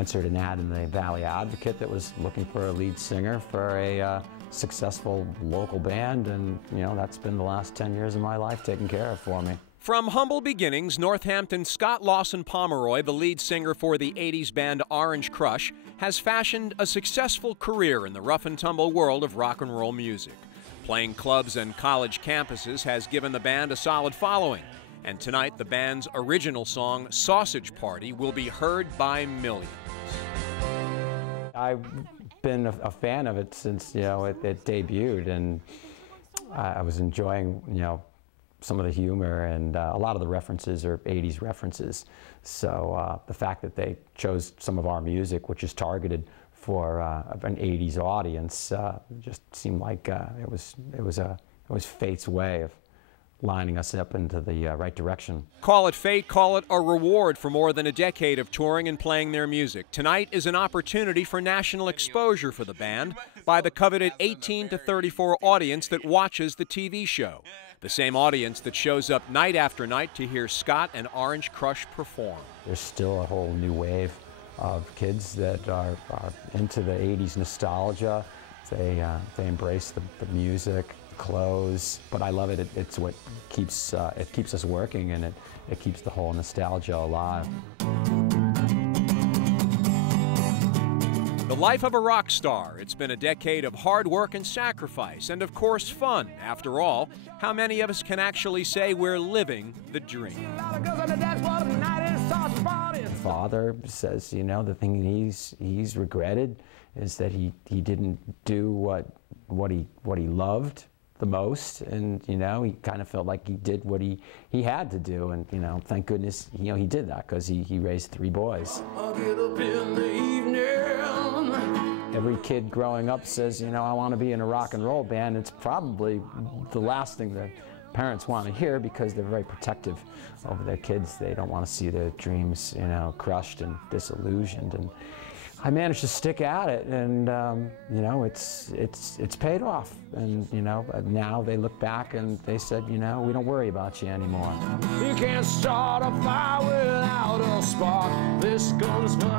answered an ad in the Valley Advocate that was looking for a lead singer for a successful local band, and that's been the last 10 years of my life taken care of for me. From humble beginnings, Northampton's Scott Lawson Pomeroy, the lead singer for the 80s band Orange Crush, has fashioned a successful career in the rough-and-tumble world of rock and roll music. Playing clubs and college campuses has given the band a solid following, and tonight the band's original song, Sausage Party, will be heard by millions. I've been a fan of it since it debuted, and I was enjoying some of the humor, and a lot of the references are 80s references. So the fact that they chose some of our music, which is targeted for an 80s audience, just seemed like it was fate's way of lining us up into the right direction. Call it fate, call it a reward for more than a decade of touring and playing their music. Tonight is an opportunity for national exposure for the band by the coveted 18 to 34 audience that watches the TV show. The same audience that shows up night after night to hear Scott and Orange Crush perform. There's still a whole new wave of kids that are into the 80s nostalgia. They embrace the music, clothes, but I love it. It's what keeps us working, and it keeps the whole nostalgia alive. The life of a rock star. It's been a decade of hard work and sacrifice, and of course fun. After all, how many of us can actually say we're living the dream? Father says, the thing he's regretted is that he didn't do what he loved the most, and he kind of felt like he did what he had to do, and thank goodness he did that, because he raised 3 boys. I'll get up in the evening. Every kid growing up says, I want to be in a rock and roll band. It's probably the last thing that parents want to hear, because they're very protective over their kids. They don't want to see their dreams, crushed and disillusioned. And I managed to stick at it, and it's paid off. And now they look back and they said, we don't worry about you anymore. You can't start a fire without a spark. This gun's for